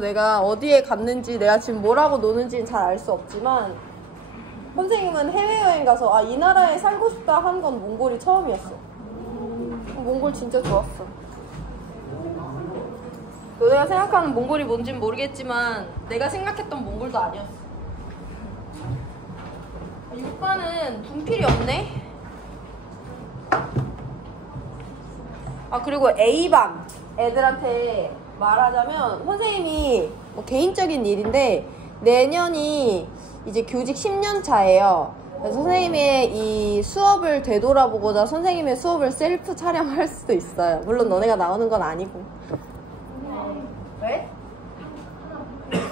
내가 어디에 갔는지 내가 지금 뭐라고 노는지는 잘 알 수 없지만 선생님은 해외여행 가서 아, 이 나라에 살고 싶다 한 건 몽골이 처음이었어. 몽골 진짜 좋았어. 너네가 생각하는 몽골이 뭔진 모르겠지만 내가 생각했던 몽골도 아니었어. 이 오빠는 분필이 없네. 아, 그리고 A반 애들한테 말하자면 선생님이 뭐 개인적인 일인데 내년이 이제 교직 10년 차예요. 그래서 선생님의 이 수업을 되돌아보고자 선생님의 수업을 셀프 촬영할 수도 있어요. 물론 너네가 나오는 건 아니고. 왜?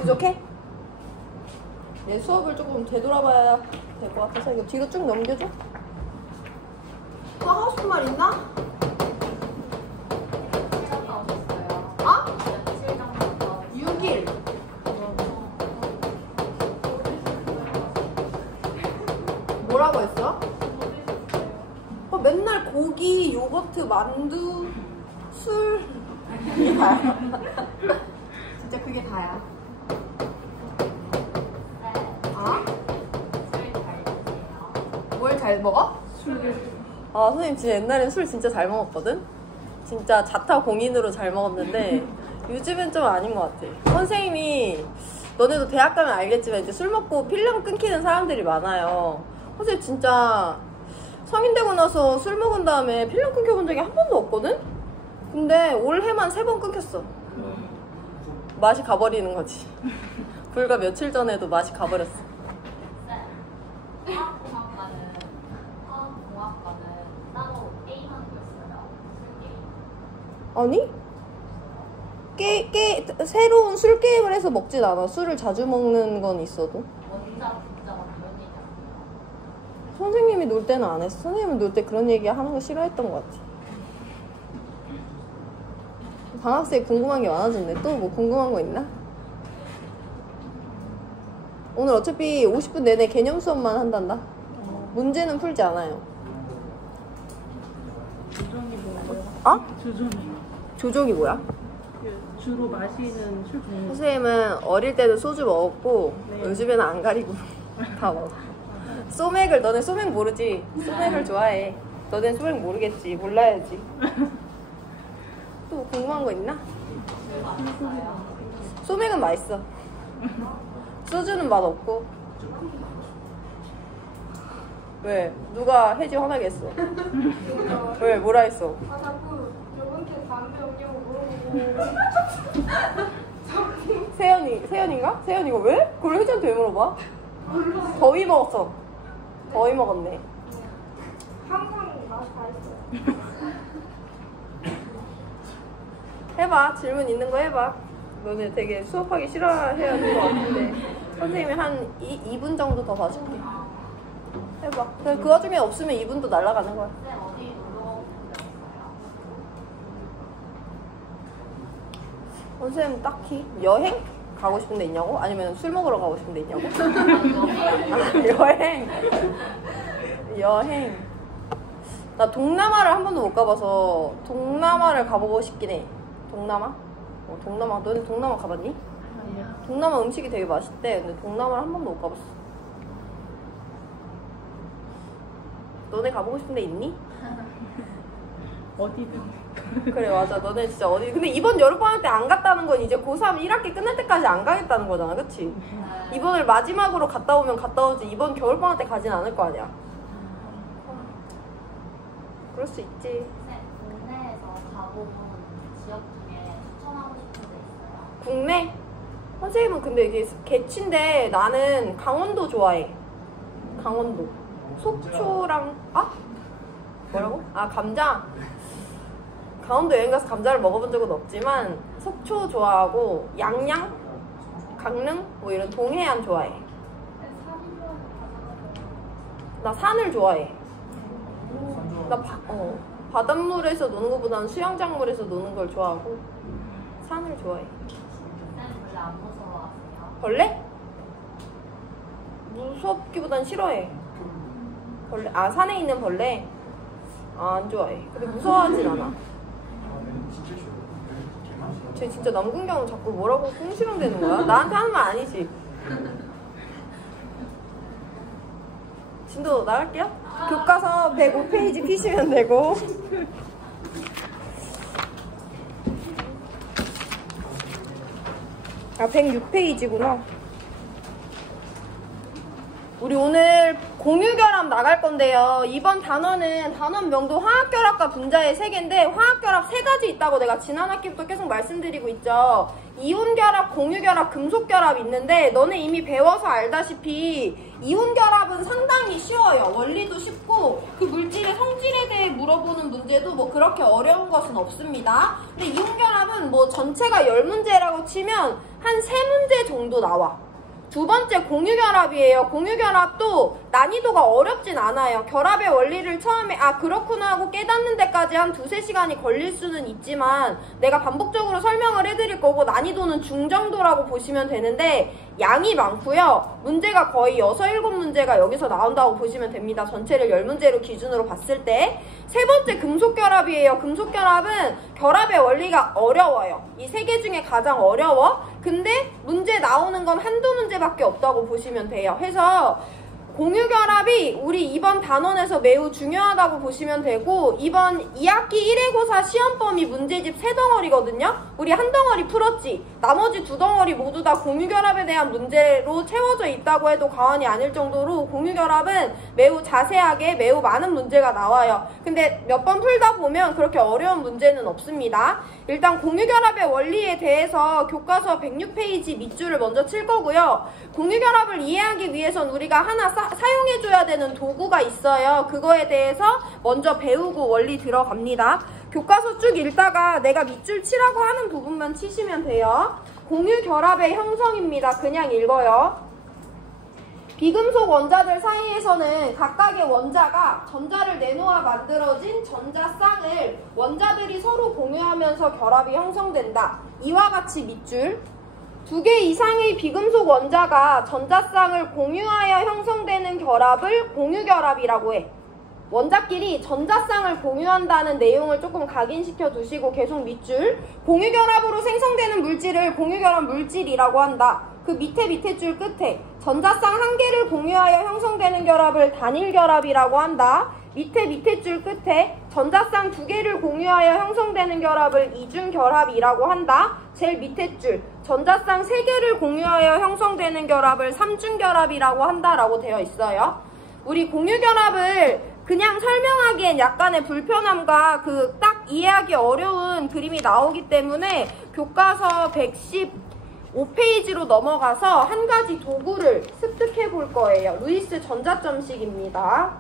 부족해? 내 수업을 조금 되돌아봐야 될 것 같아서 이거 뒤로 쭉 넘겨줘. 또 하고 싶은 말 있나? 뭐라고 했어? 맨날 고기, 요거트, 만두, 술. 그게 다야. 진짜 그게 다야. 아? 뭘 잘 먹어? 술. 아, 선생님 진짜 옛날엔 술 진짜 잘 먹었거든? 진짜 자타공인으로 잘 먹었는데 요즘엔 좀 아닌 것 같아. 선생님이 너네도 대학 가면 알겠지만 이제 술 먹고 필름 끊기는 사람들이 많아요. 선생님 진짜 성인 되고 나서 술 먹은 다음에 필름 끊겨본 적이 한 번도 없거든? 근데 올해만 3번 끊겼어. 맛이 가버리는 거지. 불과 며칠 전에도 맛이 가버렸어. 화학공학과는 따로 게임하는 거 있어요? 아니? 새로운 술 게임을 해서 먹진 않아. 술을 자주 먹는 건 있어도. 원작, 분작, 이런 얘기 안 해요? 선생님이 놀 때는 안 했어. 선생님은 놀 때 그런 얘기 하는 거 싫어했던 것 같아. 방학생이 궁금한 게 많아졌네. 또 뭐 궁금한 거 있나? 오늘 어차피 50분 내내 개념 수업만 한단다. 문제는 풀지 않아요. 조종이 뭐예요? 어? 조종이. 조종이 뭐야? 주로 마시는 술 종류. 선생님은 어릴 때도 소주 먹었고 네. 요즘에는 안 가리고 다 먹어. 소맥을 너네 소맥 모르지? 소맥을 좋아해. 너넨 소맥 모르겠지. 몰라야지. 또 궁금한 거 있나? 소맥은 맛있어. 소주는 맛없고. 왜? 누가 혜지 화나게 했어? 왜? 뭐라 했어? 아 자꾸 저번주에 담배 없냐고 물어보고 세연인가? 세연이가 왜? 그걸 혜지한테 왜 물어봐? 더위 먹었어. 더위 먹었네. 항상 맛이 다 있어요. 해봐. 질문 있는 거 해봐. 너네 되게 수업하기 싫어해야 하는 것 같은데 선생님이 한 2분 정도 더 봐줄게. 해봐. 그 와중에 없으면 2분도 날아가는 거야. 네, 어디 놀러 선생님 딱히 여행? 가고 싶은 데 있냐고? 아니면 술 먹으러 가고 싶은 데 있냐고? 여행. 나 동남아를 한 번도 못 가봐서 동남아를 가보고 싶긴 해. 동남아? 동남아. 너네 동남아 가봤니? 아니요. 동남아 음식이 되게 맛있대. 근데 동남아를 한 번도 못 가봤어. 너네 가보고 싶은 데 있니? 어디든. 그래, 맞아. 너네 진짜 어디. 근데 이번 여름방학 때 안 갔다는 건 이제 고3 1학기 끝날 때까지 안 가겠다는 거잖아. 그치? 이번을 마지막으로 갔다 오면 갔다 오지. 이번 겨울방학 때 가진 않을 거 아니야. 그럴 수 있지. 국내에서 가보는 지역 중에 추천하고 싶은 데 있어요? 국내? 선생님은 근데 이게 개취인데 나는 강원도 좋아해. 강원도. 속초랑, 아? 뭐라고? 아, 감자? 강원도 여행 가서 감자를 먹어본 적은 없지만 속초 좋아하고 양양? 강릉? 뭐 이런 동해안 좋아해. 나 산을 좋아해. 나 바닷물에서 노는 것보다는 수영장물에서 노는 걸 좋아하고 산을 좋아해. 쌤 원래 안 무서워하세요? 벌레? 무섭기보단 싫어해. 벌레? 아, 산에 있는 벌레? 아, 안 좋아해. 근데 무서워하진 않아. 쟤 진짜 남궁경은 자꾸 뭐라고 꽁시렁대는 거야? 나한테 하는 말 아니지? 진도 나갈게요. 교과서 105페이지 피시면 되고. 아, 106페이지구나. 우리 오늘 공유결합 나갈 건데요. 이번 단원은 단원명도 화학결합과 분자의 3개인데 화학결합 3가지 있다고 내가 지난 학기부터 계속 말씀드리고 있죠. 이온결합, 공유결합, 금속결합 있는데 너네 이미 배워서 알다시피 이온결합은 상당히 쉬워요. 원리도 쉽고 그 물질의 성질에 대해 물어보는 문제도 뭐 그렇게 어려운 것은 없습니다. 근데 이온결합은 뭐 전체가 10문제라고 치면 한 3문제 정도 나와. 두 번째 공유결합이에요. 공유결합도 난이도가 어렵진 않아요. 결합의 원리를 처음에 그렇구나 하고 깨닫는 데까지 한 2-3시간이 걸릴 수는 있지만 내가 반복적으로 설명을 해드릴 거고 난이도는 중정도라고 보시면 되는데 양이 많고요. 문제가 거의 6-7문제가 여기서 나온다고 보시면 됩니다. 전체를 10문제로 기준으로 봤을 때. 세 번째 금속결합이에요. 금속결합은 결합의 원리가 어려워요. 이 3개 중에 가장 어려워. 근데 문제 나오는 건 한두 문제밖에 없다고 보시면 돼요. 해서 공유결합이 우리 이번 단원에서 매우 중요하다고 보시면 되고 이번 2학기 1회고사 시험범위 문제집 3덩어리거든요. 우리 한 덩어리 풀었지. 나머지 2덩어리 모두 다 공유결합에 대한 문제로 채워져 있다고 해도 과언이 아닐 정도로 공유결합은 매우 자세하게 매우 많은 문제가 나와요. 근데 몇 번 풀다 보면 그렇게 어려운 문제는 없습니다. 일단 공유결합의 원리에 대해서 교과서 106페이지 밑줄을 먼저 칠 거고요. 공유결합을 이해하기 위해선 우리가 하나 사용해줘야 되는 도구가 있어요. 그거에 대해서 먼저 배우고 원리 들어갑니다. 교과서 쭉 읽다가 내가 밑줄 치라고 하는 부분만 치시면 돼요. 공유결합의 형성입니다. 그냥 읽어요. 비금속 원자들 사이에서는 각각의 원자가 전자를 내놓아 만들어진 전자쌍을 원자들이 서로 공유하면서 결합이 형성된다. 이와 같이 밑줄. 2개 이상의 비금속 원자가 전자쌍을 공유하여 형성되는 결합을 공유결합이라고 해. 원자끼리 전자쌍을 공유한다는 내용을 조금 각인시켜 두시고 계속 밑줄. 공유결합으로 생성되는 물질을 공유결합 물질이라고 한다. 그 밑에 줄 끝에 전자쌍 1개를 공유하여 형성되는 결합을 단일결합이라고 한다. 밑에 줄 끝에 전자쌍 2개를 공유하여 형성되는 결합을 이중결합이라고 한다. 제일 밑에 줄 전자쌍 3개를 공유하여 형성되는 결합을 삼중결합이라고 한다라고 되어 있어요. 우리 공유결합을 그냥 설명하기엔 약간의 불편함과 그 딱 이해하기 어려운 그림이 나오기 때문에 교과서 115페이지로 넘어가서 한 가지 도구를 습득해 볼 거예요. 루이스 전자점식입니다.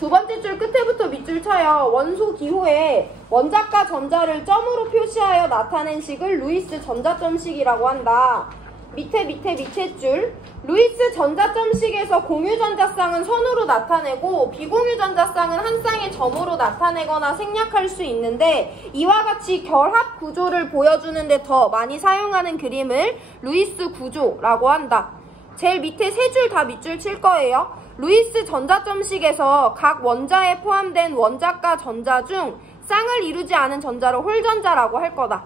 두 번째 줄 끝에부터 밑줄 쳐요. 원소 기호에 원자과 전자를 점으로 표시하여 나타낸 식을 루이스 전자점식이라고 한다. 밑에 줄. 루이스 전자점식에서 공유 전자쌍은 선으로 나타내고 비공유 전자쌍은 한 쌍의 점으로 나타내거나 생략할 수 있는데 이와 같이 결합 구조를 보여주는데 더 많이 사용하는 그림을 루이스 구조라고 한다. 제일 밑에 3줄 다 밑줄 칠 거예요. 루이스 전자점식에서 각 원자에 포함된 원자과 전자 중 쌍을 이루지 않은 전자를 홀전자라고 할 거다.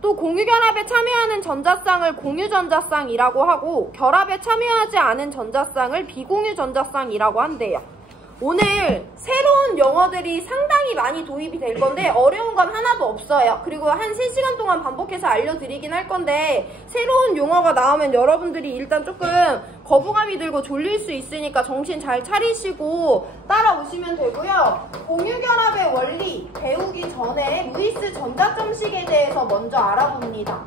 또 공유결합에 참여하는 전자쌍을 공유전자쌍이라고 하고 결합에 참여하지 않은 전자쌍을 비공유전자쌍이라고 한대요. 오늘 새로운 용어들이 상당히 많이 도입이 될 건데 어려운 건 하나도 없어요. 그리고 한 3시간 동안 반복해서 알려드리긴 할 건데 새로운 용어가 나오면 여러분들이 일단 조금 거부감이 들고 졸릴 수 있으니까 정신 잘 차리시고 따라오시면 되고요. 공유결합의 원리 배우기 전에 루이스 전자점식에 대해서 먼저 알아봅니다.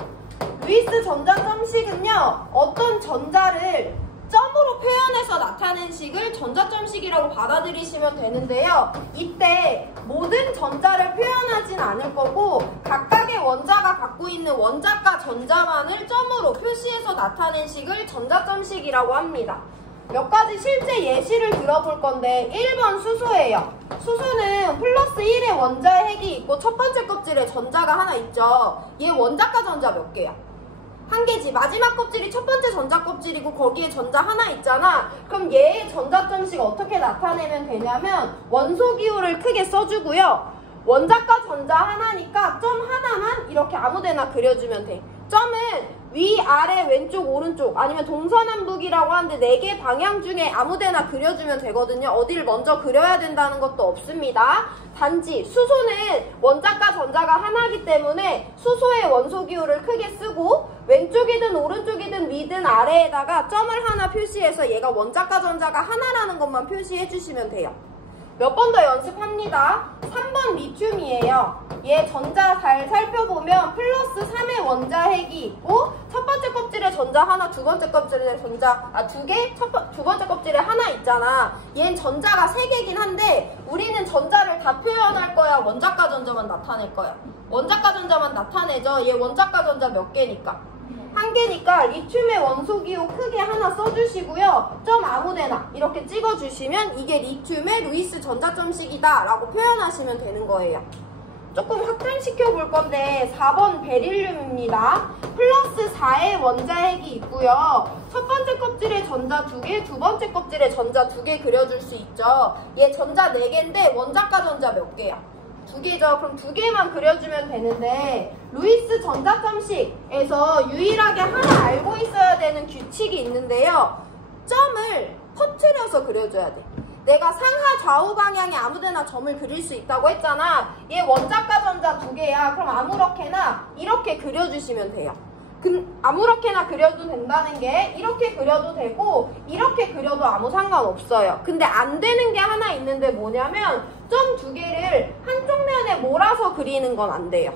루이스 전자점식은요, 어떤 전자를 점으로 표현해서 나타낸 식을 전자점식이라고 받아들이시면 되는데요. 이때 모든 전자를 표현하진 않을 거고 각각의 원자가 갖고 있는 원자과 전자만을 점으로 표시해서 나타낸 식을 전자점식이라고 합니다. 몇 가지 실제 예시를 들어볼 건데 1번 수소예요. 수소는 플러스 1의 원자의 핵이 있고 첫 번째 껍질에 전자가 하나 있죠. 얘 원자과 전자 몇 개야? 한 개지. 마지막 껍질이 첫 번째 전자 껍질이고 거기에 전자 하나 있잖아. 그럼 얘의 전자점식 어떻게 나타내면 되냐면 원소 기호를 크게 써주고요. 원자과 전자 하나니까 점 하나만 이렇게 아무데나 그려주면 돼. 점은 위, 아래, 왼쪽, 오른쪽 아니면 동서남북이라고 하는데 4개 방향 중에 아무데나 그려주면 되거든요. 어디를 먼저 그려야 된다는 것도 없습니다. 단지 수소는 원자과 전자가 하나이기 때문에 수소의 원소기호를 크게 쓰고 왼쪽이든 오른쪽이든 위든 아래에다가 점을 하나 표시해서 얘가 원자과 전자가 하나라는 것만 표시해 주시면 돼요. 몇 번 더 연습합니다. 3번 리튬이에요. 얘 전자 잘 살펴보면 플러스 3의 원자핵이 있고 첫 번째 껍질에 전자 하나, 두 번째 껍질에 전자 두 개, 두 번째 껍질에 하나 있잖아. 얘는 전자가 3개긴 한데 우리는 전자를 다 표현할 거야? 원자과 전자만 나타낼 거야? 원자과 전자만 나타내죠. 얘 원자과 전자 몇 개니까? 1개니까 리튬의 원소기호 크게 하나 써주시고요. 점 아무데나 이렇게 찍어주시면 이게 리튬의 루이스 전자점식이다 라고 표현하시면 되는 거예요. 조금 확장시켜 볼 건데 4번 베릴륨입니다. 플러스 4의 원자핵이 있고요. 첫 번째 껍질에 전자 2개, 두 번째 껍질에 전자 2개 그려줄 수 있죠. 얘 전자 4개인데 원자과 전자 몇 개야? 2개죠. 그럼 2개만 그려주면 되는데 루이스 전자점식에서 유일하게 하나 알고 있어야 되는 규칙이 있는데요. 점을 퍼뜨려서 그려줘야 돼. 내가 상하 좌우 방향에 아무데나 점을 그릴 수 있다고 했잖아. 얘 원자과 전자 2개야. 그럼 아무렇게나 이렇게 그려주시면 돼요. 아무렇게나 그려도 된다는 게 이렇게 그려도 되고 이렇게 그려도 아무 상관없어요. 근데 안 되는 게 하나 있는데 뭐냐면 점 2개를 한쪽 면에 몰아서 그리는 건 안 돼요.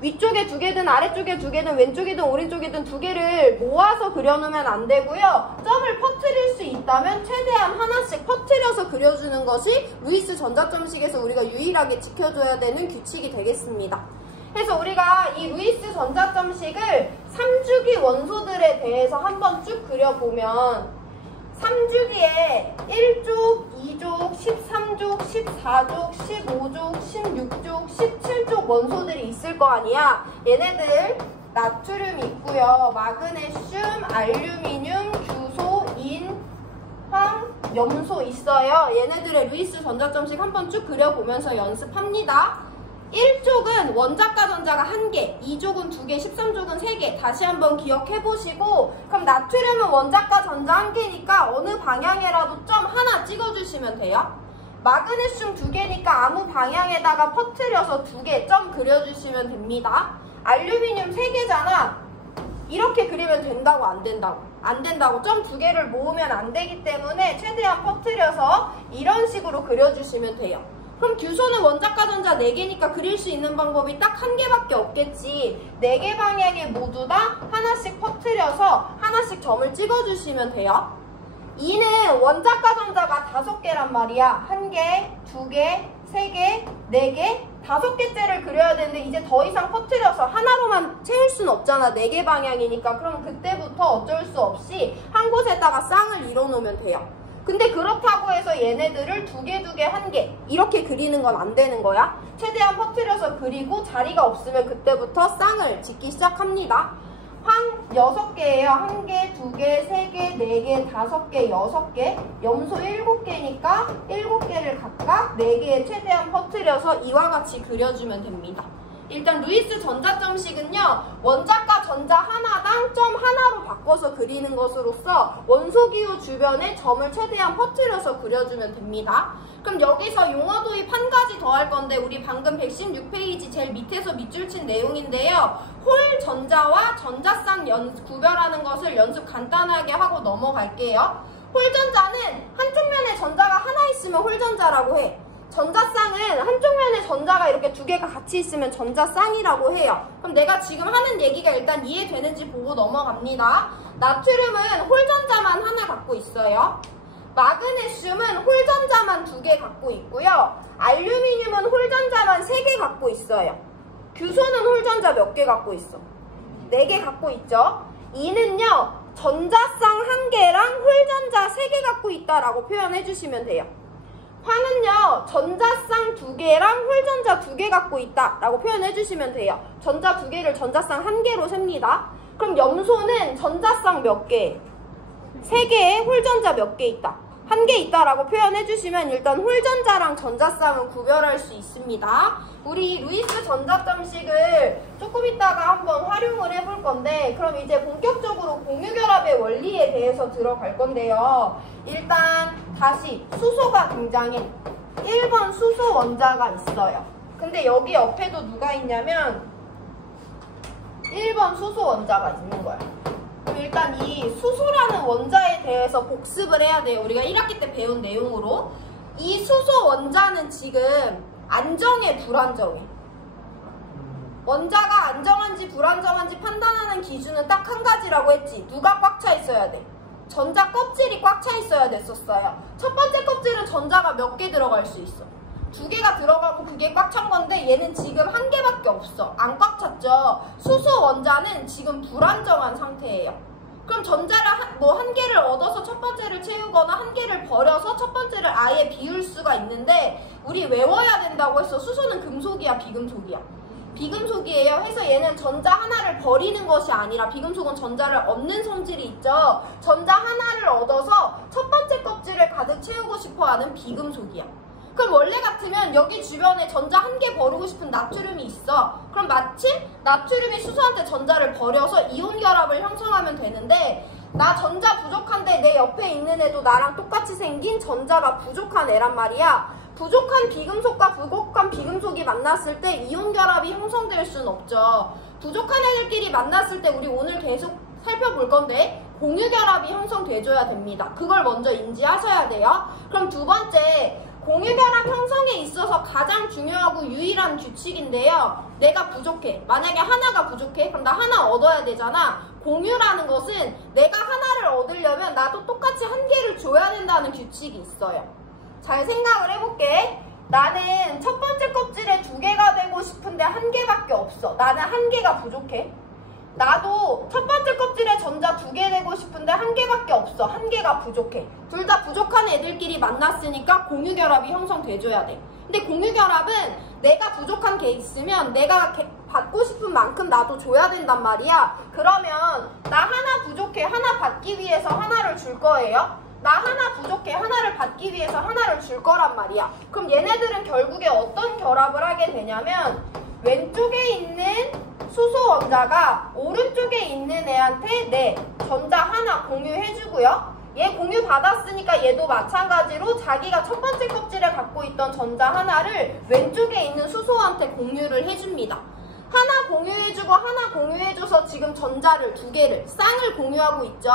위쪽에 2개든 아래쪽에 2개든 왼쪽이든 오른쪽이든 2개를 모아서 그려놓으면 안 되고요. 점을 퍼뜨릴 수 있다면 최대한 하나씩 퍼뜨려서 그려주는 것이 루이스 전자점식에서 우리가 유일하게 지켜줘야 되는 규칙이 되겠습니다. 그래서 우리가 이 루이스 전자점식을 3주기 원소들에 대해서 한번 쭉 그려보면 3주기에 1족, 2족, 13족, 14족, 15족, 16족, 17족 원소들이 있을 거 아니야. 얘네들 나트륨 있고요. 마그네슘, 알루미늄, 규소, 인, 황, 염소 있어요. 얘네들의 루이스 전자점식 한번 쭉 그려보면서 연습합니다. 1족은 원자과 전자가 1개, 2족은 2개, 13족은 3개. 다시 한번 기억해보시고 그럼 나트륨은 원자과 전자 1개니까 어느 방향에라도 점 하나 찍어주시면 돼요. 마그네슘 2개니까 아무 방향에다가 퍼뜨려서 2개 점 그려주시면 됩니다. 알루미늄 3개잖아. 이렇게 그리면 된다고 안 된다고? 안 된다고. 점 2개를 모으면 안 되기 때문에 최대한 퍼뜨려서 이런 식으로 그려주시면 돼요. 그럼 규소는 원자과 전자 4개니까 그릴 수 있는 방법이 딱 1개밖에 없겠지. 4개 방향에 모두 다 하나씩 퍼뜨려서 하나씩 점을 찍어주시면 돼요. 2는 원자과 전자가 5개란 말이야. 1개, 2개, 3개, 4개, 5개째를 그려야 되는데 이제 더 이상 퍼뜨려서 하나로만 채울 수는 없잖아. 4개 방향이니까. 그럼 그때부터 어쩔 수 없이 한 곳에다가 쌍을 이뤄놓으면 돼요. 근데 그렇다고 해서 얘네들을 2개, 2개, 1개 이렇게 그리는 건 안 되는 거야. 최대한 퍼뜨려서 그리고 자리가 없으면 그때부터 쌍을 짓기 시작합니다. 황 6개예요. 1개, 2개, 3개, 4개, 5개, 6개. 염소 7개니까 7개를 각각 4개에 최대한 퍼뜨려서 이와 같이 그려주면 됩니다. 일단 루이스 전자점식은요. 원자과 전자 하나당 점 하나로 바꿔서 그리는 것으로서 원소기호 주변에 점을 최대한 퍼뜨려서 그려주면 됩니다. 그럼 여기서 용어 도입 한 가지 더 할 건데 우리 방금 116페이지 제일 밑에서 밑줄 친 내용인데요. 홀 전자와 전자쌍 구별하는 것을 연습 간단하게 하고 넘어갈게요. 홀 전자는 한쪽 면에 전자가 하나 있으면 홀 전자라고 해. 전자쌍은 한쪽 면에 전자가 이렇게 2개가 같이 있으면 전자쌍이라고 해요. 그럼 내가 지금 하는 얘기가 일단 이해되는지 보고 넘어갑니다. 나트륨은 홀전자만 하나 갖고 있어요. 마그네슘은 홀전자만 2개 갖고 있고요. 알루미늄은 홀전자만 3개 갖고 있어요. 규소는 홀전자 몇 개 갖고 있어? 4개 갖고 있죠. 이는요. 전자쌍 1개랑 홀전자 3개 갖고 있다라고 표현해 주시면 돼요. 황은요. 전자쌍 2개랑 홀전자 2개 갖고 있다 라고 표현해 주시면 돼요. 전자 2개를 전자쌍 1개로 셉니다. 그럼 염소는 전자쌍 몇 개? 3개에 홀전자 몇 개 있다? 한 개 있다라고 표현해 주시면 일단 홀전자랑 전자쌍은 구별할 수 있습니다. 우리 루이스 전자점식을 조금 있다가 한번 활용을 해볼 건데, 그럼 이제 본격적으로 공유결합의 원리에 대해서 들어갈 건데요. 일단 다시 수소가 등장해. 1번 수소 원자가 있어요. 근데 여기 옆에도 누가 있냐면 1번 수소 원자가 있는 거야. 그럼 일단 이 수소라는 원자에 대해서 복습을 해야 돼요. 우리가 1학기 때 배운 내용으로. 이 수소 원자는 지금 안정해, 불안정해? 원자가 안정한지 불안정한지 판단하는 기준은 딱 한 가지라고 했지. 누가 꽉 차 있어야 돼? 전자 껍질이 꽉 차 있어야 됐었어요. 첫 번째 껍질은 전자가 몇 개 들어갈 수 있어? 2개가 들어가고 그게 꽉 찬 건데 얘는 지금 1개밖에 없어. 안 꽉 찼죠? 수소 원자는 지금 불안정한 상태예요. 그럼 전자를 한 개를 얻어서 첫 번째를 채우거나 한 개를 버려서 첫 번째를 아예 비울 수가 있는데, 우리 외워야 된다고 했어. 수소는 금속이야, 비금속이야? 비금속이에요. 해서 얘는 전자 하나를 버리는 것이 아니라, 비금속은 전자를 얻는 성질이 있죠. 전자 하나를 얻어서 첫 번째 껍질을 가득 채우고 싶어하는 비금속이야. 그럼 원래 같으면 여기 주변에 전자 1개 버리고 싶은 나트륨이 있어. 그럼 마침 나트륨이 수소한테 전자를 버려서 이온 결합을 형성하면 되는데, 나 전자 부족한데 내 옆에 있는 애도 나랑 똑같이 생긴 전자가 부족한 애란 말이야. 부족한 비금속과 부족한 비금속이 만났을 때 이온 결합이 형성될 수는 없죠. 부족한 애들끼리 만났을 때 우리 오늘 계속 살펴볼 건데 공유 결합이 형성돼줘야 됩니다. 그걸 먼저 인지하셔야 돼요. 그럼 두 번째, 공유결합 형성에 있어서 가장 중요하고 유일한 규칙인데요. 내가 부족해. 만약에 하나가 부족해? 그럼 나 하나 얻어야 되잖아. 공유라는 것은 내가 하나를 얻으려면 나도 똑같이 1개를 줘야 된다는 규칙이 있어요. 잘 생각을 해볼게. 나는 첫 번째 껍질에 2개가 되고 싶은데 1개밖에 없어. 나는 1개가 부족해. 나도 첫 번째 껍질에 전자 2개 되고 싶은데 1개밖에 없어. 1개가 부족해. 둘 다 부족한 애들끼리 만났으니까 공유결합이 형성돼줘야 돼. 근데 공유결합은 내가 부족한 게 있으면 내가 받고 싶은 만큼 나도 줘야 된단 말이야. 그러면 나 하나 부족해. 하나 받기 위해서 하나를 줄 거예요. 나 하나 부족해. 하나를 받기 위해서 하나를 줄 거란 말이야. 그럼 얘네들은 결국에 어떤 결합을 하게 되냐면, 왼쪽에 있는 수소 원자가 오른쪽에 있는 애한테 내 전자 하나 공유해주고요. 얘 공유 받았으니까 얘도 마찬가지로 자기가 첫 번째 껍질에 갖고 있던 전자 하나를 왼쪽에 있는 수소한테 공유를 해줍니다. 하나 공유해주고 하나 공유해줘서 지금 전자를 2개를, 쌍을 공유하고 있죠.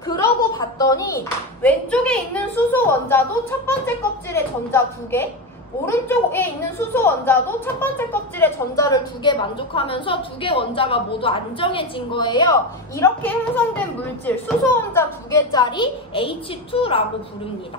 그러고 봤더니 왼쪽에 있는 수소 원자도 첫 번째 껍질에 전자 2개, 오른쪽에 있는 수소 원자도 첫 번째 껍질에 전자를 2개 만족하면서 2개 원자가 모두 안정해진 거예요. 이렇게 형성된 물질, 수소 원자 2개짜리 H2라고 부릅니다.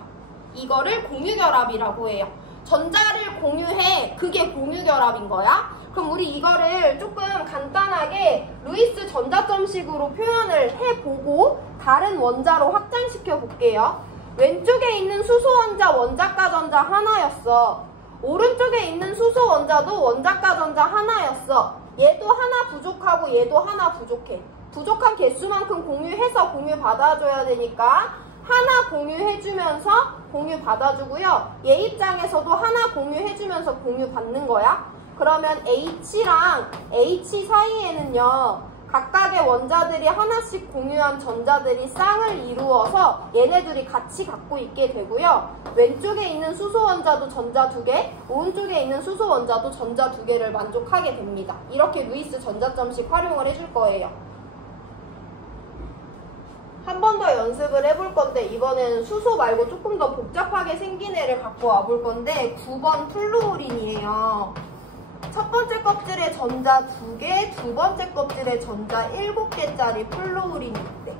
이거를 공유결합이라고 해요. 전자를 공유해. 그게 공유결합인 거야. 그럼 우리 이거를 조금 간단하게 루이스 전자점식으로 표현을 해보고 다른 원자로 확장시켜 볼게요. 왼쪽에 있는 수소 원자 원자가 전자 하나였어. 오른쪽에 있는 수소 원자도 원자가 전자 하나였어. 얘도 하나 부족하고 얘도 하나 부족해. 부족한 개수만큼 공유해서 공유 받아줘야 되니까 하나 공유해주면서 공유 받아주고요. 얘 입장에서도 하나 공유해주면서 공유 받는 거야. 그러면 H랑 H 사이에는요, 각각의 원자들이 하나씩 공유한 전자들이 쌍을 이루어서 얘네들이 같이 갖고 있게 되고요. 왼쪽에 있는 수소 원자도 전자 2개, 오른쪽에 있는 수소 원자도 전자 2개를 만족하게 됩니다. 이렇게 루이스 전자점식 활용을 해줄 거예요. 한 번 더 연습을 해볼 건데, 이번에는 수소 말고 조금 더 복잡하게 생긴 애를 갖고 와볼 건데, 9번 플루오린이에요. 첫 번째 껍질에 전자 2개, 두 번째 껍질에 전자 7개짜리 플루오린이 있대.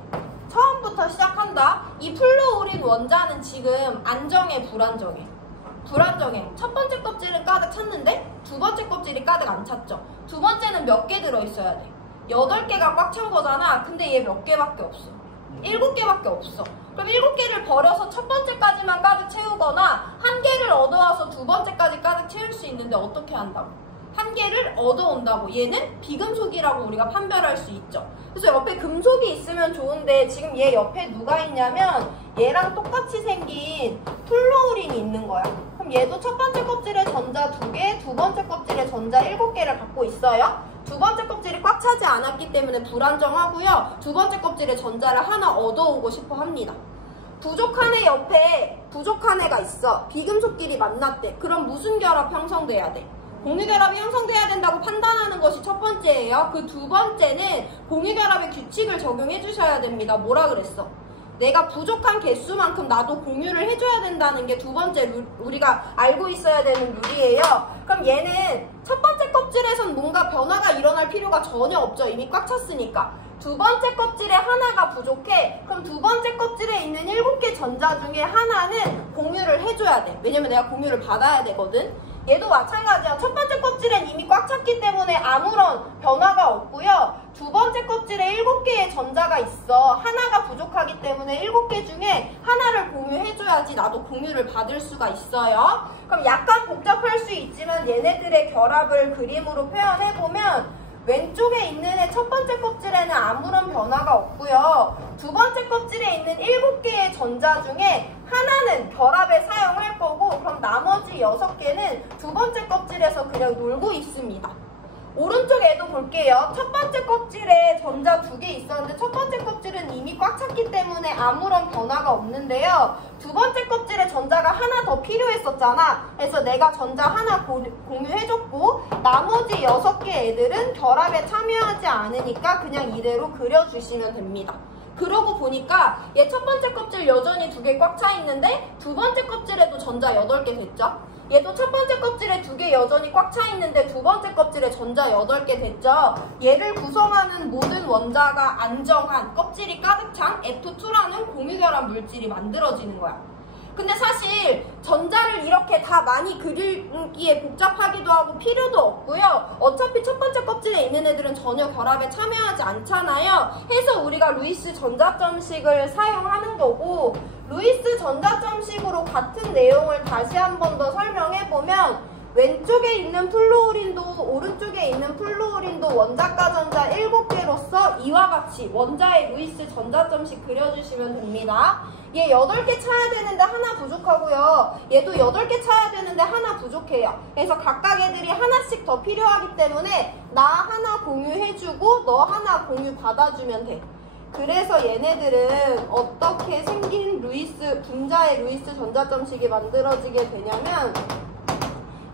처음부터 시작한다. 이 플루오린 원자는 지금 안정해, 불안정해? 불안정해. 첫 번째 껍질은 가득 찼는데 두 번째 껍질이 가득 안 찼죠. 두 번째는 몇 개 들어있어야 돼? 8개가 꽉 찬 거잖아. 근데 얘 몇 개밖에 없어? 7개밖에 없어. 그럼 7개를 버려서 첫 번째까지만 가득 채우거나 한 개를 얻어와서 두 번째까지 가득 채울 수 있는데 어떻게 한다고? 한 개를 얻어온다고. 얘는 비금속이라고 우리가 판별할 수 있죠. 그래서 옆에 금속이 있으면 좋은데 지금 얘 옆에 누가 있냐면 얘랑 똑같이 생긴 플루오린이 있는 거야. 그럼 얘도 첫 번째 껍질에 전자 2개, 두 번째 껍질에 전자 7개를 갖고 있어요. 두 번째 껍질이 꽉 차지 않았기 때문에 불안정하고요. 두 번째 껍질에 전자를 하나 얻어오고 싶어 합니다. 부족한 애 옆에 부족한 애가 있어. 비금속끼리 만났대. 그럼 무슨 결합 형성돼야 돼? 공유결합이 형성돼야 된다고 판단하는 것이 첫 번째예요. 그 두 번째는 공유결합의 규칙을 적용해 주셔야 됩니다. 뭐라 그랬어? 내가 부족한 개수만큼 나도 공유를 해줘야 된다는 게 두 번째 우리가 알고 있어야 되는 룰이에요. 그럼 얘는 첫 번째 껍질에선 뭔가 변화가 일어날 필요가 전혀 없죠. 이미 꽉 찼으니까. 두 번째 껍질에 하나가 부족해. 그럼 두 번째 껍질에 있는 7개 전자 중에 하나는 공유를 해줘야 돼. 왜냐면 내가 공유를 받아야 되거든. 얘도 마찬가지야. 첫 번째 껍질엔 이미 꽉 찼기 때문에 아무런 변화가 없고요. 두 번째 껍질에 7개의 전자가 있어. 하나가 부족하기 때문에 7개 중에 하나를 공유해줘야지 나도 공유를 받을 수가 있어요. 그럼 약간 복잡할 수 있지만 얘네들의 결합을 그림으로 표현해보면 왼쪽에 있는 애 첫 번째 껍질에는 아무런 변화가 없고요. 두 번째 껍질에 있는 7개의 전자 중에 하나는 결합에 사용할 거고, 그럼 나머지 6개는 두 번째 껍질에서 그냥 놀고 있습니다. 오른쪽 애도 볼게요. 첫 번째 껍질에 전자 2개 있었는데 첫 번째 껍질은 이미 꽉 찼기 때문에 아무런 변화가 없는데요. 두 번째 껍질에 전자가 하나 더 필요했었잖아. 그래서 내가 전자 하나 공유해줬고 나머지 6개 애들은 결합에 참여하지 않으니까 그냥 이대로 그려주시면 됩니다. 그러고 보니까 얘 첫 번째 껍질 여전히 2개 꽉 차 있는데 두 번째 껍질에도 전자 8개 됐죠? 얘도 첫 번째 껍질에 2개 여전히 꽉 차 있는데 두 번째 껍질에 전자 8개 됐죠? 얘를 구성하는 모든 원자가 안정한 껍질이 가득 찬 F2라는 공유결합 물질이 만들어지는 거야. 근데 사실 전자를 이렇게 다 많이 그리기에 복잡하기도 하고 필요도 없고요. 어차피 첫 번째 껍질에 있는 애들은 전혀 결합에 참여하지 않잖아요. 해서 우리가 루이스 전자점식을 사용하는 거고, 루이스 전자점식으로 같은 내용을 다시 한 번 더 설명해보면 왼쪽에 있는 플루오린도 오른쪽에 있는 플루오린도 원자가 전자 7개로서 이와 같이 원자의 루이스 전자점식 그려주시면 됩니다. 얘 8개 차야 되는데 하나 부족하고요. 얘도 8개 차야 되는데 하나 부족해요. 그래서 각각 애들이 하나씩 더 필요하기 때문에 나 하나 공유해주고 너 하나 공유 받아주면 돼. 그래서 얘네들은 어떻게 생긴 분자의 루이스 전자점식이 만들어지게 되냐면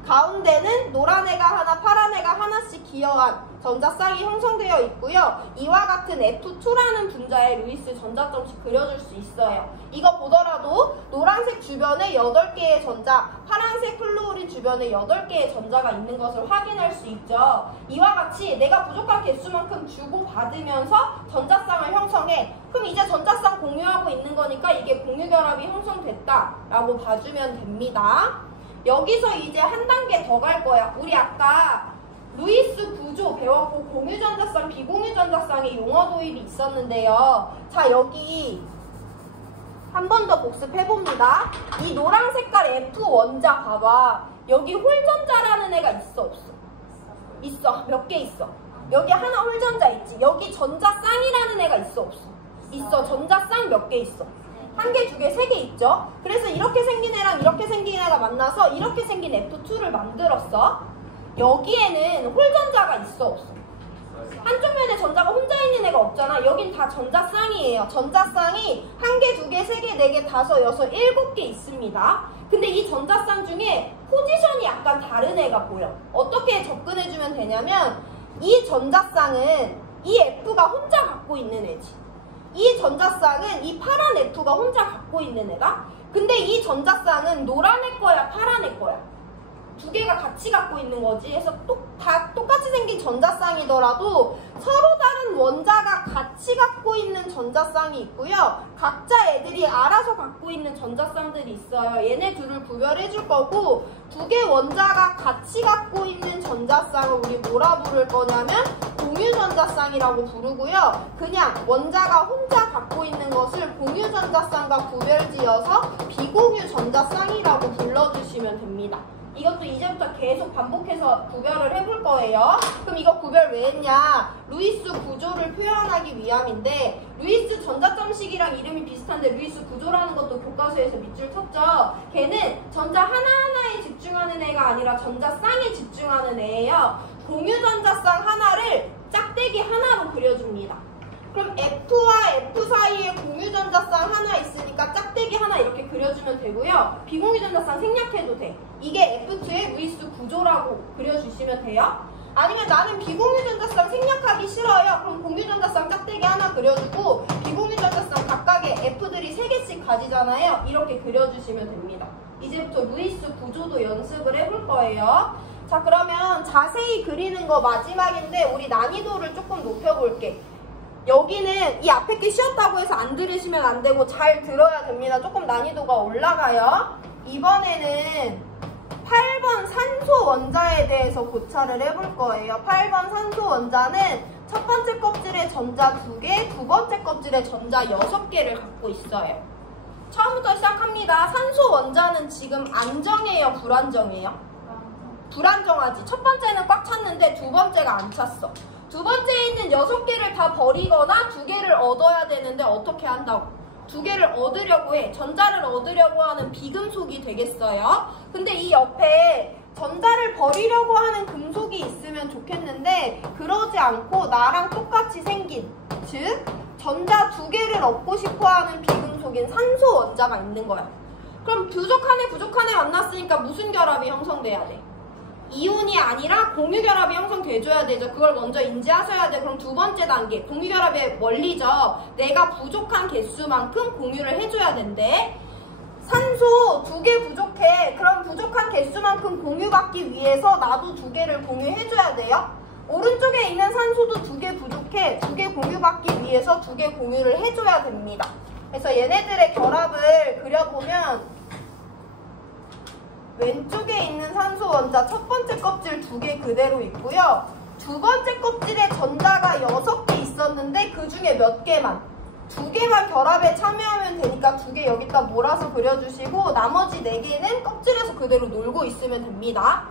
가운데는 노란 애가 하나, 파란 애가 하나씩 기여한 전자쌍이 형성되어 있고요. 이와 같은 F2라는 분자의 루이스 전자점식 그려줄 수 있어요. 이거 보더라도 노란색 주변에 8개의 전자, 파란색 플루오린 주변에 8개의 전자가 있는 것을 확인할 수 있죠. 이와 같이 내가 부족한 개수만큼 주고받으면서 전자쌍을 형성해. 그럼 이제 전자쌍 공유하고 있는 거니까 이게 공유결합이 형성됐다라고 봐주면 됩니다. 여기서 이제 한 단계 더 갈 거야. 우리 아까 루이스 구조 배웠고 공유전자쌍, 비공유전자쌍의 용어 도입이 있었는데요. 자, 여기 한 번 더 복습해봅니다. 이 노란 색깔 F 원자 봐봐. 여기 홀전자라는 애가 있어 없어? 있어. 몇 개 있어? 여기 하나 홀전자 있지? 여기 전자쌍이라는 애가 있어 없어? 있어. 전자쌍 몇 개 있어? 1개, 2개, 3개 있죠? 그래서 이렇게 생긴 애랑 이렇게 생긴 애가 만나서 이렇게 생긴 F2를 만들었어. 여기에는 홀전자가 있어 없어? 한쪽 면에 전자가 혼자 있는 애가 없잖아. 여긴 다 전자쌍이에요. 전자쌍이 1개, 2개, 3개, 4개, 5, 6, 7개 있습니다. 근데 이 전자쌍 중에 포지션이 약간 다른 애가 보여. 어떻게 접근해주면 되냐면 이 전자쌍은 이 F가 혼자 갖고 있는 애지. 이 전자쌍은 이 파란 F가 혼자 갖고 있는 애다. 근데 이 전자쌍은 노란 애 거야, 파란 애 거야? 2개가 같이 갖고 있는 거지. 그래서 다 똑같이 생긴 전자쌍이더라도 서로 다른 원자가 같이 갖고 있는 전자쌍이 있고요. 각자 애들이 알아서 갖고 있는 전자쌍들이 있어요. 얘네 둘을 구별해 줄 거고, 2개 원자가 같이 갖고 있는 전자쌍을 우리 뭐라 부를 거냐면 공유전자쌍이라고 부르고요. 그냥 원자가 혼자 갖고 있는 것을 공유전자쌍과 구별지어서 비공유전자쌍이라고 불러주시면 됩니다. 이것도 이제부터 계속 반복해서 구별을 해볼 거예요. 그럼 이거 구별 왜 했냐? 루이스 구조를 표현하기 위함인데, 루이스 전자점식이랑 이름이 비슷한데 루이스 구조라는 것도 교과서에서 밑줄 쳤죠. 걔는 전자 하나하나에 집중하는 애가 아니라 전자쌍에 집중하는 애예요. 공유 전자쌍 하나를 짝대기 하나로 그려줍니다. 그럼 F와 F 사이에 공유 전자쌍 하나 있으니까 짝대기 하나 이렇게 그려주면 되고요. 비공유 전자쌍 생략해도 돼. 이게 F2의 루이스 구조라고 그려주시면 돼요. 아니면 나는 비공유 전자쌍 생략하기 싫어요. 그럼 공유 전자쌍 짝대기 하나 그려주고 비공유 전자쌍 각각의 F들이 3개씩 가지잖아요. 이렇게 그려주시면 됩니다. 이제부터 루이스 구조도 연습을 해볼 거예요. 자, 그러면 자세히 그리는 거 마지막인데 우리 난이도를 조금 높여볼게. 여기는 이 앞에 게 쉬었다고 해서 안 들으시면 안 되고 잘 들어야 됩니다. 조금 난이도가 올라가요. 이번에는 8번 산소 원자에 대해서 고찰을 해볼 거예요. 8번 산소 원자는 첫 번째 껍질에 전자 2개, 두 번째 껍질에 전자 6개를 갖고 있어요. 처음부터 시작합니다. 산소 원자는 지금 안정해요? 불안정해요? 불안정하지. 첫 번째는 꽉 찼는데 두 번째가 안 찼어. 두 번째에 있는 6개를 다 버리거나 2개를 얻어야 되는데 어떻게 한다고? 2개를 얻으려고 해. 전자를 얻으려고 하는 비금속이 되겠어요. 근데 이 옆에 전자를 버리려고 하는 금속이 있으면 좋겠는데 그러지 않고 나랑 똑같이 생긴, 즉 전자 2개를 얻고 싶어하는 비금속인 산소 원자가 있는 거야. 그럼 부족한 애 만났으니까 무슨 결합이 형성돼야 돼? 이온이 아니라 공유결합이 형성돼줘야 되죠. 그걸 먼저 인지하셔야 돼. 그럼 두 번째 단계, 공유결합의 원리죠. 내가 부족한 개수만큼 공유를 해줘야 된대. 산소 2개 부족해. 그럼 부족한 개수만큼 공유받기 위해서 나도 2개를 공유해줘야 돼요. 오른쪽에 있는 산소도 2개 부족해. 2개 공유받기 위해서 2개 공유를 해줘야 됩니다. 그래서 얘네들의 결합을 그려보면 왼쪽에 있는 산소 원자 첫 번째 껍질 2개 그대로 있고요. 두 번째 껍질에 전자가 6개 있었는데 그 중에 몇 개만, 2개만 결합에 참여하면 되니까 2개 여기다 몰아서 그려주시고 나머지 4개는 껍질에서 그대로 놀고 있으면 됩니다.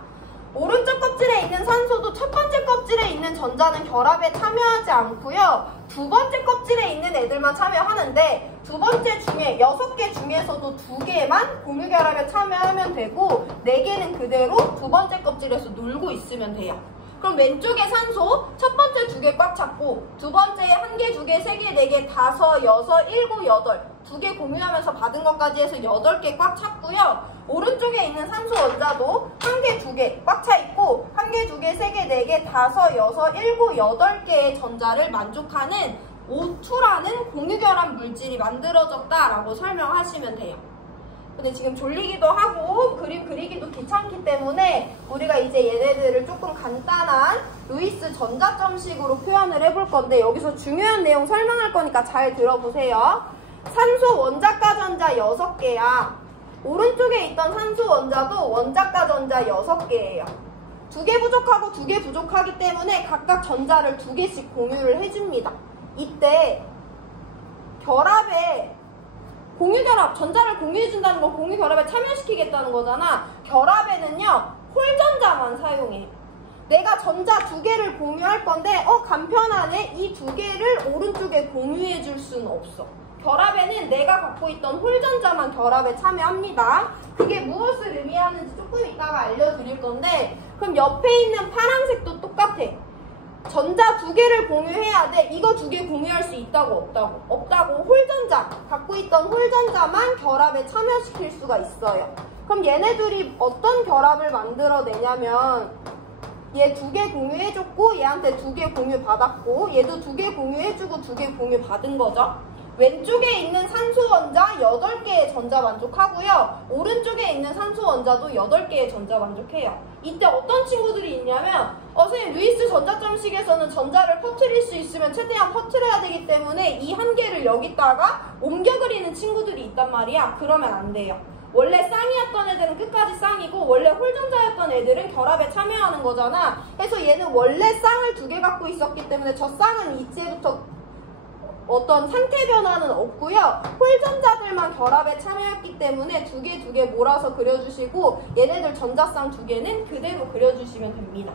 오른쪽 껍질에 있는 산소도 첫 번째 껍질에 있는 전자는 결합에 참여하지 않고요. 두 번째 껍질에 있는 애들만 참여하는데 두 번째 중에 6개 중에서도 2개만 공유결합에 참여하면 되고 4개는 그대로 두 번째 껍질에서 놀고 있으면 돼요. 그럼 왼쪽에 산소 첫 번째 2개 꽉 찼고 두 번째 1개, 2개, 3개, 4개, 5, 6, 7, 8 2개 공유하면서 받은 것까지 해서 8개 꽉 찼고요. 오른쪽에 있는 산소 원자도 1개, 2개 꽉 차 있고 1개, 2개, 3개, 4개, 5, 6, 7, 8개의 전자를 만족하는 O2라는 공유결합 물질이 만들어졌다라고 설명하시면 돼요. 근데 지금 졸리기도 하고 그림 그리기도 귀찮기 때문에 우리가 이제 얘네들을 조금 간단한 루이스 전자점식으로 표현을 해볼 건데 여기서 중요한 내용 설명할 거니까 잘 들어보세요. 산소 원자가 전자 6개야. 오른쪽에 있던 산소 원자도 원자가 전자 6개예요. 2개 부족하고 2개 부족하기 때문에 각각 전자를 2개씩 공유를 해줍니다. 이때 결합에 공유결합, 전자를 공유해준다는 건 공유결합에 참여시키겠다는 거잖아. 결합에는요, 홀전자만 사용해. 내가 전자 2개를 공유할 건데 간편하네. 이 2개를 오른쪽에 공유해줄 수는 없어. 결합에는 내가 갖고 있던 홀전자만 결합에 참여합니다. 그게 무엇을 의미하는지 조금 이따가 알려드릴 건데 그럼 옆에 있는 파란색도 똑같아. 전자 2개를 공유해야 돼. 이거 2개 공유할 수 있다고 없다고? 없다고. 홀전자, 갖고 있던 홀전자만 결합에 참여시킬 수가 있어요. 그럼 얘네들이 어떤 결합을 만들어내냐면 얘 2개 공유해줬고 얘한테 2개 공유 받았고 얘도 2개 공유해주고 2개 공유 받은 거죠. 왼쪽에 있는 산소 원자 8개의 전자 만족하고요. 오른쪽에 있는 산소 원자도 8개의 전자 만족해요. 이때 어떤 친구들이 있냐면 선생님 루이스 전자점식에서는 전자를 퍼뜨릴 수 있으면 최대한 퍼뜨려야 되기 때문에 이 1개를 여기다가 옮겨 그리는 친구들이 있단 말이야. 그러면 안 돼요. 원래 쌍이었던 애들은 끝까지 쌍이고 원래 홀전자였던 애들은 결합에 참여하는 거잖아. 그래서 얘는 원래 쌍을 2개 갖고 있었기 때문에 저 쌍은 이제부터 어떤 상태 변화는 없고요. 홀전자들만 결합에 참여했기 때문에 두 개 몰아서 그려주시고 얘네들 전자쌍 2개는 그대로 그려주시면 됩니다.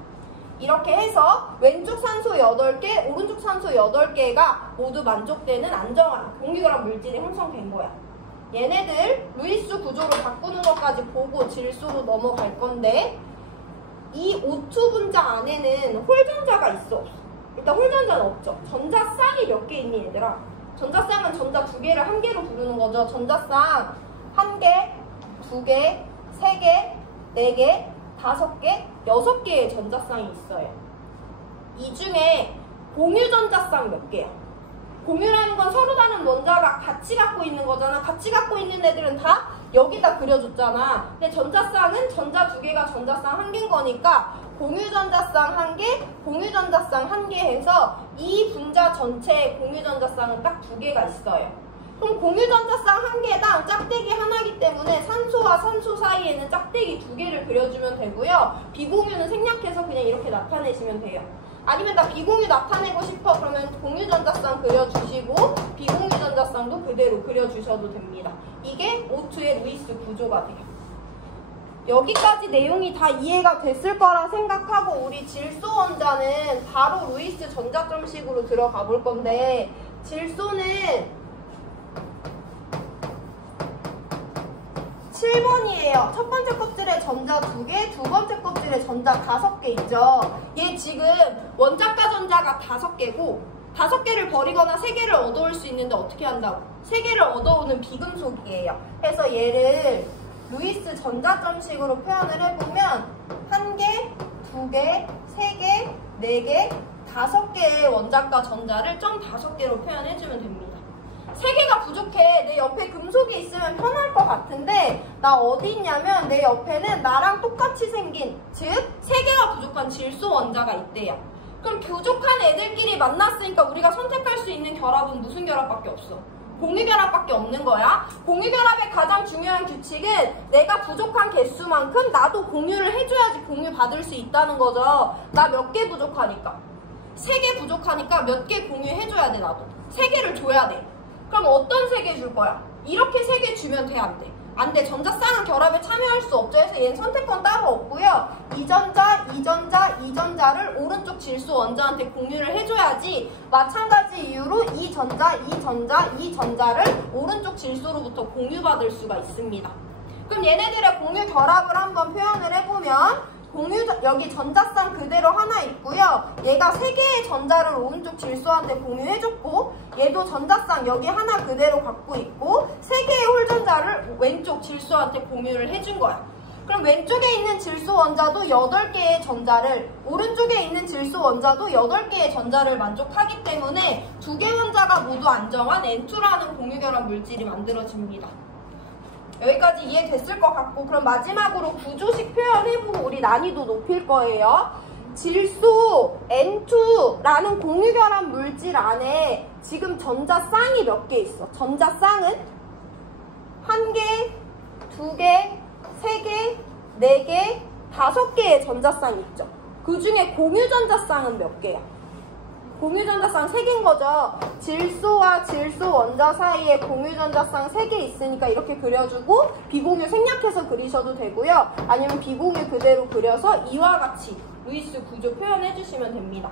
이렇게 해서 왼쪽 산소 8개, 오른쪽 산소 8개가 모두 만족되는 안정한 공유결합 물질이 형성된 거야. 얘네들 루이스 구조로 바꾸는 것까지 보고 질소로 넘어갈 건데 이 O2 분자 안에는 홀전자가 있어 없어? 일단 홀전자는 없죠. 전자쌍이 몇 개 있니 얘들아? 전자쌍은 전자 2개를 1개로 부르는 거죠. 전자쌍 1개, 2개, 3개, 4개, 5개, 6개의 전자쌍이 있어요. 이 중에 공유 전자쌍 몇 개야? 공유라는 건 서로 다른 원자가 같이 갖고 있는 거잖아. 같이 갖고 있는 애들은 다 여기다 그려줬잖아. 근데 전자쌍은 전자 2개가 전자쌍 1개인 거니까 공유 전자쌍 1개, 공유 전자쌍 1개 해서 이 분자 전체에 공유 전자쌍은 딱 2개가 있어요. 그럼 공유 전자쌍 1개당 짝대기 하나이기 때문에 산소와 산소 사이에는 짝대기 2개를 그려주면 되고요. 비공유는 생략해서 그냥 이렇게 나타내시면 돼요. 아니면 나 비공유 나타내고 싶어 그러면 공유 전자쌍 그려주시고 비공유 전자쌍도 그대로 그려주셔도 됩니다. 이게 O2의 루이스 구조가 돼요. 여기까지 내용이 다 이해가 됐을 거라 생각하고 우리 질소 원자는 바로 루이스 전자점식으로 들어가 볼 건데 질소는 7번이에요. 첫 번째 껍질에 전자 2개, 두 번째 껍질에 전자 5개 있죠. 얘 지금 원자가 전자가 5개고 5개를 버리거나 3개를 얻어올 수 있는데 어떻게 한다고? 3개를 얻어오는 비금속이에요. 그래서 얘를 루이스 전자점식으로 표현을 해보면 1개, 2개, 3개, 4개, 5개의 원자가 전자를 점 5개로 표현해주면 됩니다. 3개가 부족해. 내 옆에 금속이 있으면 편할 것 같은데 나 어디 있냐면 내 옆에는 나랑 똑같이 생긴 즉 3개가 부족한 질소 원자가 있대요. 그럼 부족한 애들끼리 만났으니까 우리가 선택할 수 있는 결합은 무슨 결합밖에 없어? 공유결합밖에 없는 거야. 공유결합의 가장 중요한 규칙은 내가 부족한 개수만큼 나도 공유를 해줘야지 공유 받을 수 있다는 거죠. 나 몇 개 부족하니까 3개 부족하니까 몇 개 공유해줘야 돼. 나도 3개를 줘야 돼. 그럼 어떤 3개 줄 거야? 이렇게 3개 주면 돼? 안 돼? 안 돼. 전자쌍은 결합에 참여할 수 없죠. 그래서 얘는 선택권 따로 없고요. 이 전자, 이 전자, 이 전자를 오른쪽 질소 원자한테 공유를 해줘야지 마찬가지 이유로 이 전자, 이 전자, 이 전자를 오른쪽 질소로부터 공유받을 수가 있습니다. 그럼 얘네들의 공유 결합을 한번 표현을 해보면 여기 전자쌍 그대로 하나 있고요. 얘가 3개의 전자를 오른쪽 질소한테 공유해줬고 얘도 전자쌍 여기 하나 그대로 갖고 있고 3개의 홀전자를 왼쪽 질소한테 공유를 해준 거야. 그럼 왼쪽에 있는 질소 원자도 8개의 전자를 오른쪽에 있는 질소 원자도 8개의 전자를 만족하기 때문에 2개 원자가 모두 안정한 N2라는 공유결합 물질이 만들어집니다. 여기까지 이해됐을 것 같고 그럼 마지막으로 구조식 표현해보고 우리 난이도 높일 거예요. 질소 N2라는 공유결합 물질 안에 지금 전자쌍이 몇 개 있어? 전자쌍은 1개, 2개, 3개, 4개, 5개의 전자쌍이 있죠. 그 중에 공유전자쌍은 몇 개야? 공유전자쌍 3개인 거죠. 질소와 질소 원자 사이에 공유전자쌍 3개 있으니까 이렇게 그려주고 비공유 생략해서 그리셔도 되고요. 아니면 비공유 그대로 그려서 이와 같이 루이스 구조 표현해주시면 됩니다.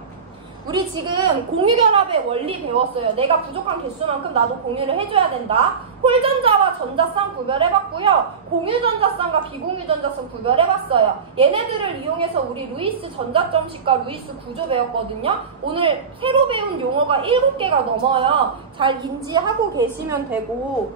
우리 지금 공유결합의 원리 배웠어요. 내가 부족한 개수만큼 나도 공유를 해줘야 된다. 홀전자와 전자쌍 구별해봤고요. 공유전자쌍과 비공유전자쌍 구별해봤어요. 얘네들을 이용해서 우리 루이스 전자점식과 루이스 구조 배웠거든요. 오늘 새로 배운 용어가 7개가 넘어요. 잘 인지하고 계시면 되고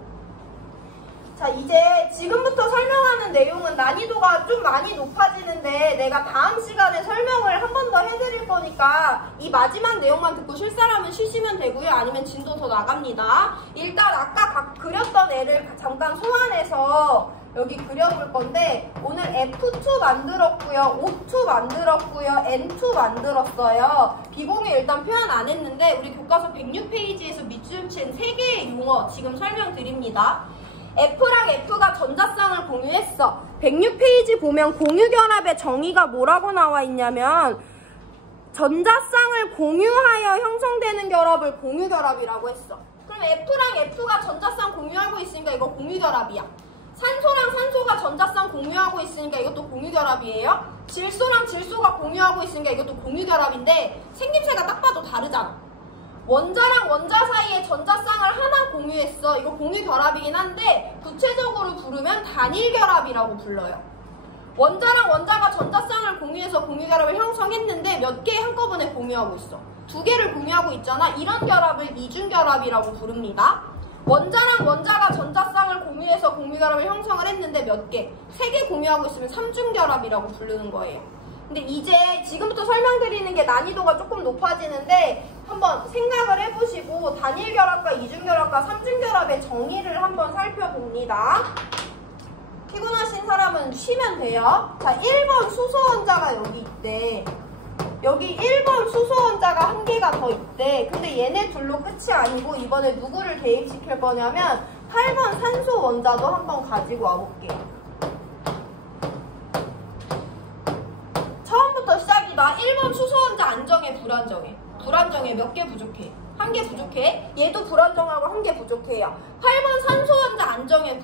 자 이제 지금부터 설명하는 내용은 난이도가 좀 많이 높아지는데 내가 다음 시간에 설명을 한 번 더 해드릴 거니까 이 마지막 내용만 듣고 쉴 사람은 쉬시면 되고요. 아니면 진도 더 나갑니다. 일단 아까 그렸던 애를 잠깐 소환해서 여기 그려볼 건데 오늘 F2 만들었고요. O2 만들었고요. N2 만들었어요. 비공유 일단 표현 안 했는데 우리 교과서 106페이지에서 밑줄 친 3개의 용어 지금 설명드립니다. F랑 F가 전자쌍을 공유했어. 106페이지 보면 공유결합의 정의가 뭐라고 나와 있냐면 전자쌍을 공유하여 형성되는 결합을 공유결합이라고 했어. 그럼 F랑 F가 전자쌍 공유하고 있으니까 이거 공유결합이야. 산소랑 산소가 전자쌍 공유하고 있으니까 이것도 공유결합이에요. 질소랑 질소가 공유하고 있으니까 이것도 공유결합인데 생김새가 딱 봐도 다르잖아. 원자랑 원자 사이에 전자쌍을 하나 공유했어. 이거 공유결합이긴 한데 구체적으로 부르면 단일결합이라고 불러요. 원자랑 원자가 전자쌍을 공유해서 공유결합을 형성했는데 몇 개 한꺼번에 공유하고 있어. 두 개를 공유하고 있잖아. 이런 결합을 이중결합이라고 부릅니다. 원자랑 원자가 전자쌍을 공유해서 공유결합을 형성을 했는데 몇 개? 세 개 공유하고 있으면 삼중결합이라고 부르는 거예요. 근데 이제 지금부터 설명드리는 게 난이도가 조금 높아지는데 한번 생각을 해보시고 단일결합과 이중결합과 삼중결합의 정의를 한번 살펴봅니다. 피곤하신 사람은 쉬면 돼요. 자, 1번 수소원자가 여기 있대. 여기 1번 수소원자가 한 개가 더 있대. 근데 얘네 둘로 끝이 아니고 이번에 누구를 대입시킬 거냐면 8번 산소원자도 한번 가지고 와볼게요. 처음부터 시작이다. 1번 수소원자 안정해, 불안정해? 불안정해. 몇 개 부족해? 한 개 부족해. 얘도 불안정하고 한 개 부족해요. 8번 산소원자 안정해,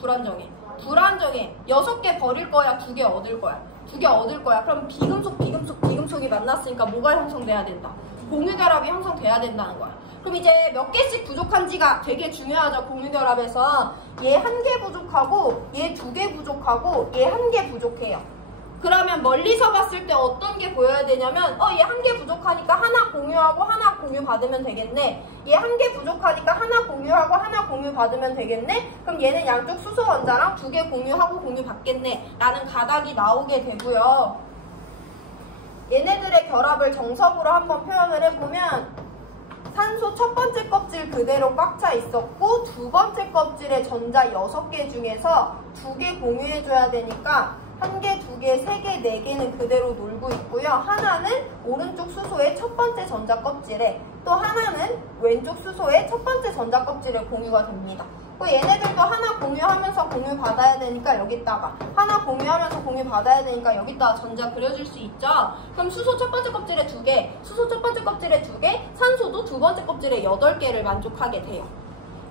불안정해? 불안정해. 6개 버릴 거야, 2개 얻을 거야? 2개 얻을 거야. 그럼 비금속이 만났으니까 뭐가 형성돼야 된다? 공유결합이 형성돼야 된다는 거야. 그럼 이제 몇 개씩 부족한지가 되게 중요하죠. 공유결합에서 얘 1개 부족하고 얘 2개 부족하고 얘 1개 부족해요. 그러면 멀리서 봤을 때 어떤 게 보여야 되냐면 얘 1개 부족하니까 하나 공유하고 하나 공유 받으면 되겠네. 얘 1개 부족하니까 하나 공유하고 하나 공유 받으면 되겠네. 그럼 얘는 양쪽 수소 원자랑 2개 공유하고 공유 받겠네 라는 가닥이 나오게 되고요. 얘네들의 결합을 정석으로 한번 표현을 해보면 산소 첫 번째 껍질 그대로 꽉 차 있었고 두 번째 껍질에 전자 6개 중에서 2개 공유해줘야 되니까 1개, 2개, 3개, 4개는 그대로 놀고 있고요. 하나는 오른쪽 수소의 첫 번째 전자 껍질에, 또 하나는 왼쪽 수소의 첫 번째 전자 껍질에 공유가 됩니다. 얘네들도 하나 공유하면서 공유 받아야 되니까 여기다가, 하나 공유하면서 공유 받아야 되니까 여기다가 전자 그려줄 수 있죠. 그럼 수소 첫 번째 껍질에 2개, 수소 첫 번째 껍질에 2개, 산소도 두 번째 껍질에 8개를 만족하게 돼요.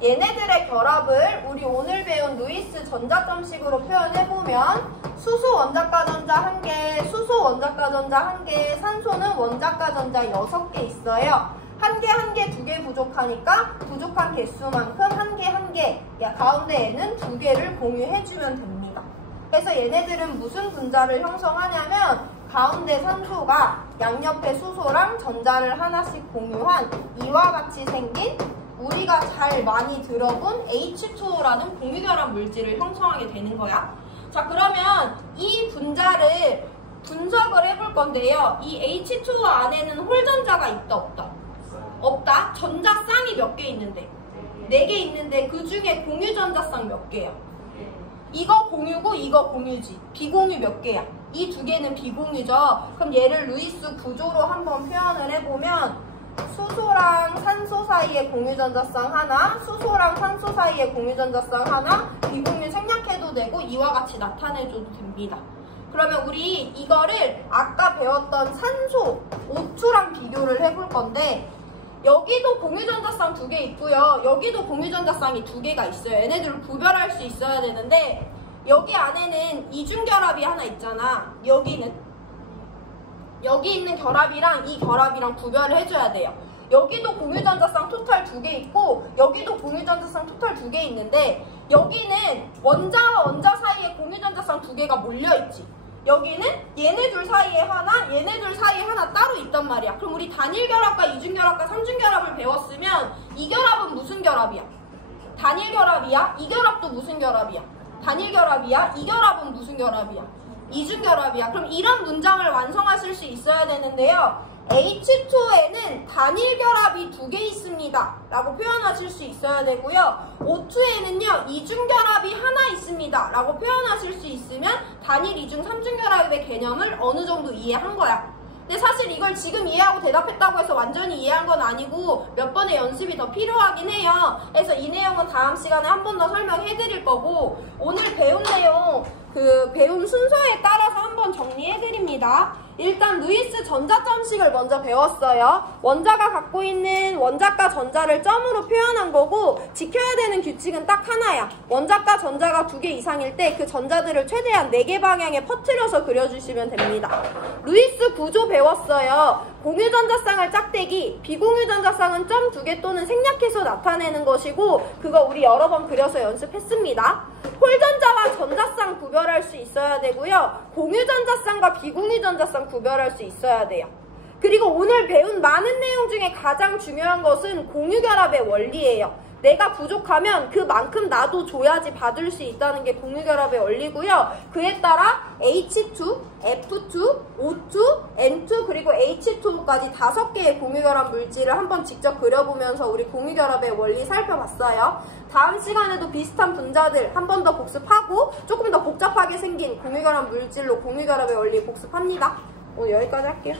얘네들의 결합을 우리 오늘 배운 루이스 전자점식으로 표현해보면 수소 원자가 전자 1개, 수소 원자가 전자 1개, 산소는 원자가 전자 6개 있어요. 1개, 2개 부족하니까 부족한 개수만큼 1개, 가운데에는 2개를 공유해주면 됩니다. 그래서 얘네들은 무슨 분자를 형성하냐면 가운데 산소가 양옆에 수소랑 전자를 하나씩 공유한 이와 같이 생긴 우리가 잘 많이 들어본 H2O라는 공유결합 물질을 형성하게 되는 거야. 자, 그러면 이 분자를 분석을 해볼 건데요. 이 H2O 안에는 홀전자가 있다, 없다? 없다. 전자쌍이 몇 개 있는데? 4개 있는데 그 중에 공유전자쌍 몇 개야? 이거 공유고 이거 공유지. 비공유 몇 개야? 이 2개는 비공유죠. 그럼 얘를 루이스 구조로 한번 표현을 해보면 수소랑 산소 사이에 공유전자쌍 하나, 수소랑 산소 사이에 공유전자쌍 하나, 비공유 생략해도 되고 이와 같이 나타내줘도 됩니다. 그러면 우리 이거를 아까 배웠던 산소, O2랑 비교를 해볼 건데 여기도 공유전자쌍 2개 있고요. 여기도 공유전자쌍이 2개가 있어요. 얘네들을 구별할 수 있어야 되는데 여기 안에는 이중결합이 하나 있잖아. 여기 있는 결합이랑 이 결합이랑 구별을 해줘야 돼요. 여기도 공유전자쌍 토탈 2개 있고 여기도 공유전자쌍 토탈 2개 있는데 여기는 원자와 원자 사이에 공유전자쌍 2개가 몰려있지. 여기는 얘네 둘 사이에 하나, 얘네 둘 사이에 하나 따로 있단 말이야. 그럼 우리 단일결합과 이중결합과 삼중결합을 배웠으면 이 결합은 무슨 결합이야? 단일결합이야? 이 결합도 무슨 결합이야? 단일결합이야? 이 결합은 무슨 결합이야? 이중결합이야. 그럼 이런 문장을 완성하실 수 있어야 되는데요. H2O에는 단일결합이 2개 있습니다 라고 표현하실 수 있어야 되고요. O2에는요 이중결합이 하나 있습니다 라고 표현하실 수 있으면 단일, 이중, 삼중결합의 개념을 어느 정도 이해한 거야. 근데 사실 이걸 지금 이해하고 대답했다고 해서 완전히 이해한 건 아니고 몇 번의 연습이 더 필요하긴 해요. 그래서 이 내용은 다음 시간에 한 번 더 설명해 드릴 거고, 오늘 배운 내용 배운 순서에 따라서 한번 정리해 드립니다. 일단 루이스 전자점식을 먼저 배웠어요. 원자가 갖고 있는 원자과 전자를 점으로 표현한 거고, 지켜야 되는 규칙은 딱 하나야. 원자과 전자가 2개 이상일 때 그 전자들을 최대한 4개 방향에 퍼뜨려서 그려주시면 됩니다. 루이스 구조 배웠어요. 공유전자쌍을 짝대기, 비공유전자쌍은 점 2개 또는 생략해서 나타내는 것이고, 그거 우리 여러 번 그려서 연습했습니다. 홀전자와 전자쌍 구별할 수 있어야 되고요. 공유전자쌍과 비공유전자쌍 구별할 수 있어야 돼요. 그리고 오늘 배운 많은 내용 중에 가장 중요한 것은 공유결합의 원리예요. 내가 부족하면 그만큼 나도 줘야지 받을 수 있다는 게 공유결합의 원리고요. 그에 따라 H2, F2, O2, N2 그리고 H2까지 5개의 공유결합 물질을 한번 직접 그려보면서 우리 공유결합의 원리 살펴봤어요. 다음 시간에도 비슷한 분자들 한 번 더 복습하고 조금 더 복잡하게 생긴 공유결합 물질로 공유결합의 원리 복습합니다. 오늘 여기까지 할게요.